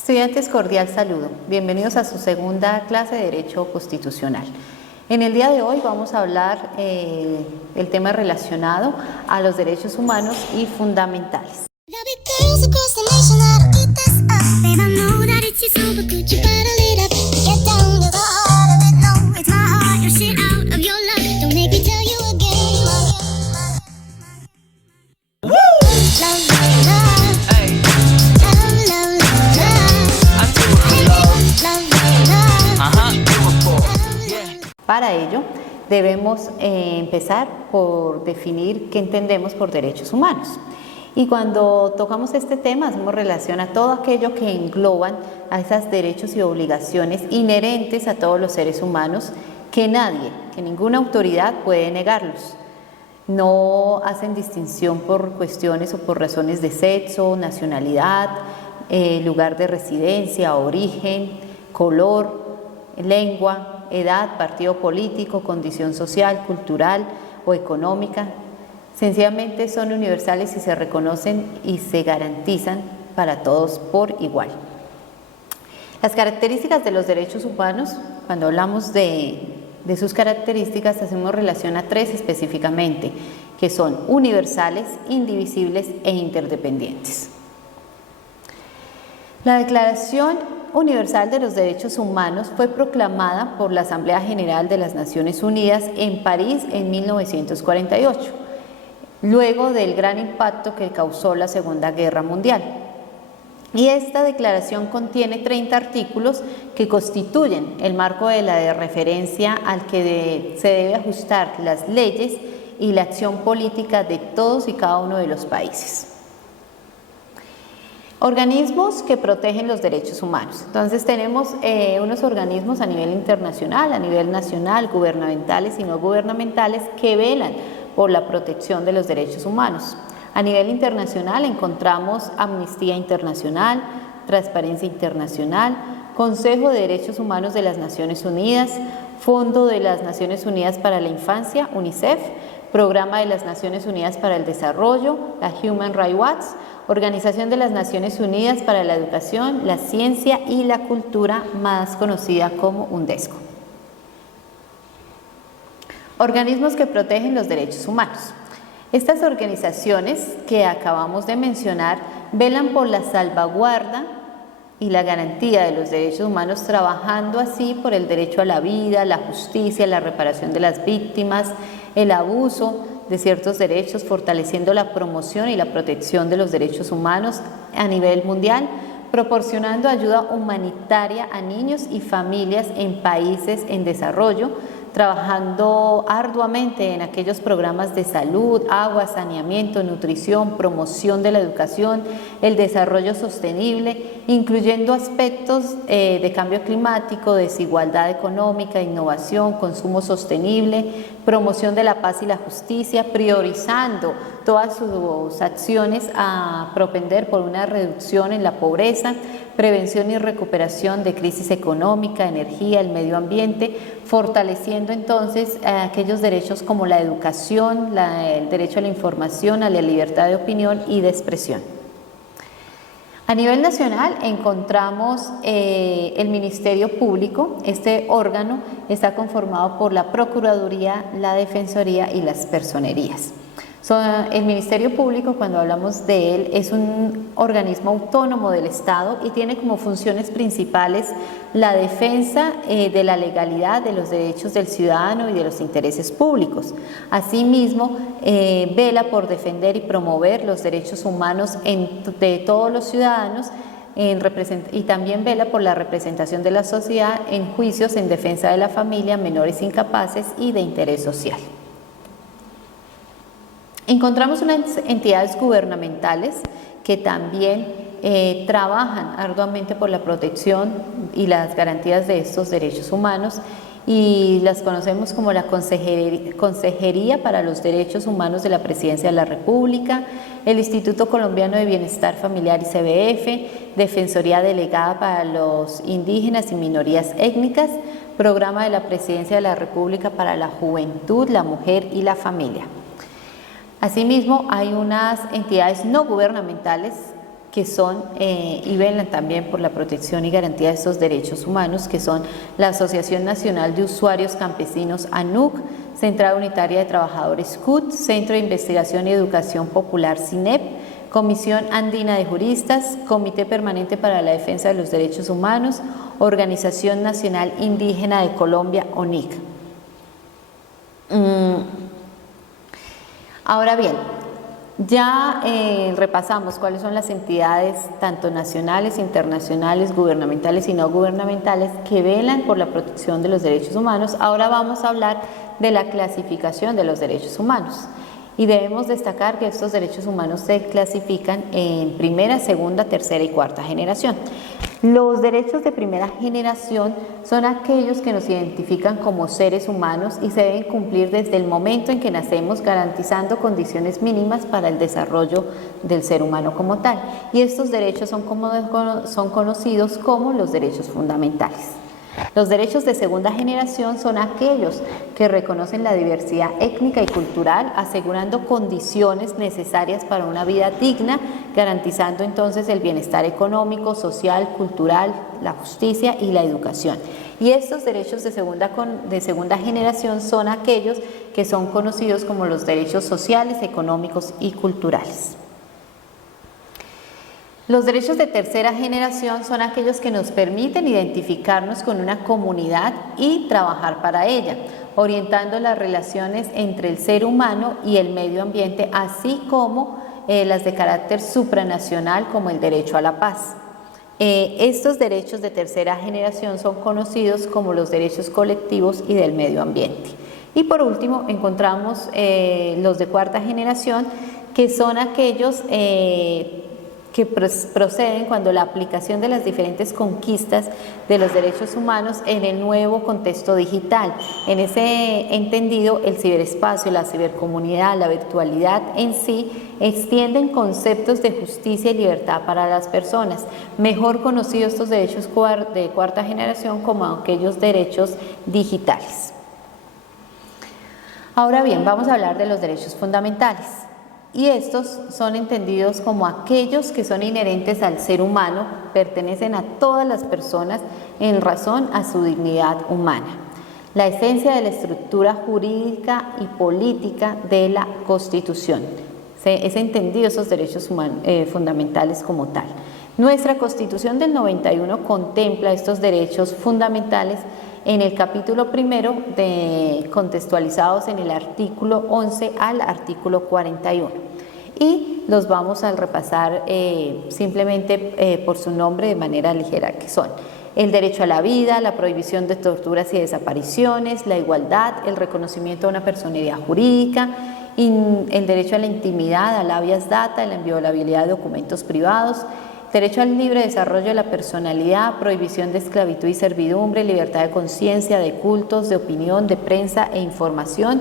Estudiantes, cordial saludo. Bienvenidos a su segunda clase de Derecho Constitucional. En el día de hoy vamos a hablar el tema relacionado a los derechos humanos y fundamentales. Para ello, debemos empezar por definir qué entendemos por derechos humanos. Y cuando tocamos este tema, hacemos relación a todo aquello que engloban a esos derechos y obligaciones inherentes a todos los seres humanos que nadie, que ninguna autoridad puede negarlos. No hacen distinción por cuestiones o por razones de sexo, nacionalidad, lugar de residencia, origen, color, lengua, edad, partido político, condición social, cultural o económica. Sencillamente son universales y se reconocen y se garantizan para todos por igual. Las características de los derechos humanos, cuando hablamos de sus características, hacemos relación a tres específicamente, que son universales, indivisibles e interdependientes. La Declaración Universal de los Derechos Humanos fue proclamada por la Asamblea General de las Naciones Unidas en París en 1948, luego del gran impacto que causó la Segunda Guerra Mundial. Y esta declaración contiene 30 artículos que constituyen el marco de referencia al que se debe ajustar las leyes y la acción política de todos y cada uno de los países. Organismos que protegen los derechos humanos. Entonces tenemos unos organismos a nivel internacional, a nivel nacional, gubernamentales y no gubernamentales que velan por la protección de los derechos humanos. A nivel internacional encontramos Amnistía Internacional, Transparencia Internacional, Consejo de Derechos Humanos de las Naciones Unidas, Fondo de las Naciones Unidas para la Infancia, UNICEF, Programa de las Naciones Unidas para el Desarrollo, la Human Rights Watch, Organización de las Naciones Unidas para la Educación, la Ciencia y la Cultura, más conocida como UNESCO. Organismos que protegen los derechos humanos. Estas organizaciones que acabamos de mencionar velan por la salvaguarda y la garantía de los derechos humanos, trabajando así por el derecho a la vida, la justicia, la reparación de las víctimas, el abuso de ciertos derechos, fortaleciendo la promoción y la protección de los derechos humanos a nivel mundial, proporcionando ayuda humanitaria a niños y familias en países en desarrollo, trabajando arduamente en aquellos programas de salud, agua, saneamiento, nutrición, promoción de la educación, el desarrollo sostenible, incluyendo aspectos de cambio climático, desigualdad económica, innovación, consumo sostenible, promoción de la paz y la justicia, priorizando todas sus acciones a propender por una reducción en la pobreza, prevención y recuperación de crisis económica, energía, el medio ambiente, fortaleciendo entonces aquellos derechos como la educación, el derecho a la información, a la libertad de opinión y de expresión. A nivel nacional encontramos el Ministerio Público. Este órgano está conformado por la Procuraduría, la Defensoría y las Personerías. El Ministerio Público, cuando hablamos de él, es un organismo autónomo del Estado y tiene como funciones principales la defensa de la legalidad, de los derechos del ciudadano y de los intereses públicos. Asimismo, vela por defender y promover los derechos humanos de todos los ciudadanos y también vela por la representación de la sociedad en juicios en defensa de la familia, menores incapaces y de interés social. Encontramos unas entidades gubernamentales que también trabajan arduamente por la protección y las garantías de estos derechos humanos y las conocemos como la Consejería para los Derechos Humanos de la Presidencia de la República, el Instituto Colombiano de Bienestar Familiar ICBF, Defensoría Delegada para los Indígenas y Minorías Étnicas, Programa de la Presidencia de la República para la Juventud, la Mujer y la Familia. Asimismo, hay unas entidades no gubernamentales que son y velan también por la protección y garantía de estos derechos humanos, que son la Asociación Nacional de Usuarios Campesinos ANUC, Central Unitaria de Trabajadores CUT, Centro de Investigación y Educación Popular CINEP, Comisión Andina de Juristas, Comité Permanente para la Defensa de los Derechos Humanos, Organización Nacional Indígena de Colombia, ONIC. Ahora bien, ya repasamos cuáles son las entidades tanto nacionales, internacionales, gubernamentales y no gubernamentales que velan por la protección de los derechos humanos. Ahora vamos a hablar de la clasificación de los derechos humanos. Y debemos destacar que estos derechos humanos se clasifican en primera, segunda, tercera y cuarta generación. Los derechos de primera generación son aquellos que nos identifican como seres humanos y se deben cumplir desde el momento en que nacemos, garantizando condiciones mínimas para el desarrollo del ser humano como tal. Y estos derechos son conocidos como los derechos fundamentales. Los derechos de segunda generación son aquellos que reconocen la diversidad étnica y cultural, asegurando condiciones necesarias para una vida digna, garantizando entonces el bienestar económico, social, cultural, la justicia y la educación. Y estos derechos de segunda generación son aquellos que son conocidos como los derechos sociales, económicos y culturales. Los derechos de tercera generación son aquellos que nos permiten identificarnos con una comunidad y trabajar para ella, orientando las relaciones entre el ser humano y el medio ambiente, así como las de carácter supranacional, como el derecho a la paz. Estos derechos de tercera generación son conocidos como los derechos colectivos y del medio ambiente. Y por último encontramos los de cuarta generación, que son aquellos que proceden cuando la aplicación de las diferentes conquistas de los derechos humanos en el nuevo contexto digital. En ese entendido, el ciberespacio, la cibercomunidad, la virtualidad en sí extienden conceptos de justicia y libertad para las personas, mejor conocidos estos derechos de cuarta generación como aquellos derechos digitales. Ahora bien, vamos a hablar de los derechos fundamentales. Y estos son entendidos como aquellos que son inherentes al ser humano, pertenecen a todas las personas en razón a su dignidad humana. La esencia de la estructura jurídica y política de la Constitución. Es entendido esos derechos fundamentales como tal. Nuestra Constitución del 91 contempla estos derechos fundamentales en el capítulo primero, contextualizados en el artículo 11 al artículo 41. Y los vamos a repasar simplemente por su nombre de manera ligera, que son el derecho a la vida, la prohibición de torturas y desapariciones, la igualdad, el reconocimiento de una personería jurídica, el derecho a la intimidad, al habeas data, la inviolabilidad de documentos privados, derecho al libre desarrollo de la personalidad, prohibición de esclavitud y servidumbre, libertad de conciencia, de cultos, de opinión, de prensa e información,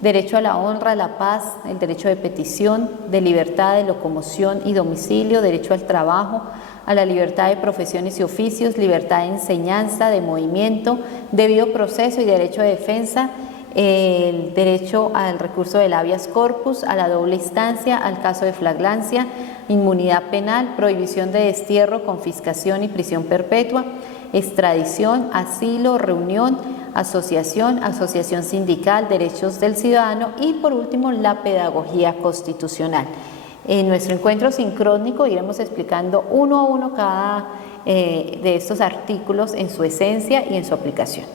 derecho a la honra, a la paz, el derecho de petición, de libertad de locomoción y domicilio, derecho al trabajo, a la libertad de profesiones y oficios, libertad de enseñanza, de movimiento, debido proceso y derecho de defensa, el derecho al recurso del habeas corpus, a la doble instancia, al caso de flagrancia, inmunidad penal, prohibición de destierro, confiscación y prisión perpetua, extradición, asilo, reunión, asociación sindical, derechos del ciudadano y por último la pedagogía constitucional. En nuestro encuentro sincrónico iremos explicando uno a uno cada de estos artículos en su esencia y en su aplicación.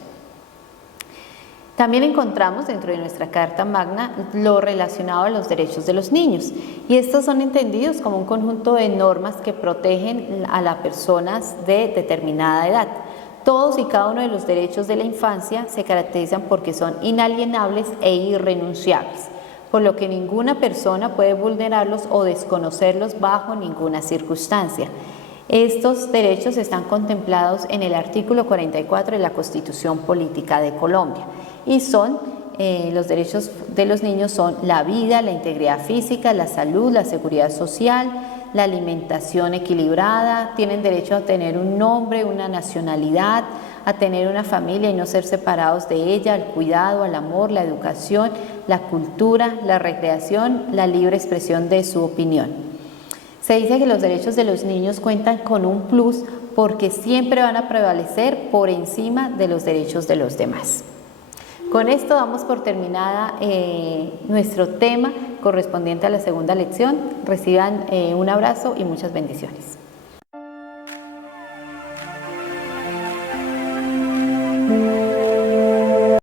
También encontramos dentro de nuestra Carta Magna lo relacionado a los derechos de los niños, y estos son entendidos como un conjunto de normas que protegen a las personas de determinada edad. Todos y cada uno de los derechos de la infancia se caracterizan porque son inalienables e irrenunciables, por lo que ninguna persona puede vulnerarlos o desconocerlos bajo ninguna circunstancia. Estos derechos están contemplados en el artículo 44 de la Constitución Política de Colombia y son, los derechos de los niños son la vida, la integridad física, la salud, la seguridad social, la alimentación equilibrada, tienen derecho a tener un nombre, una nacionalidad, a tener una familia y no ser separados de ella, al cuidado, al amor, la educación, la cultura, la recreación, la libre expresión de su opinión. Se dice que los derechos de los niños cuentan con un plus porque siempre van a prevalecer por encima de los derechos de los demás. Con esto damos por terminada nuestro tema correspondiente a la segunda lección. Reciban un abrazo y muchas bendiciones.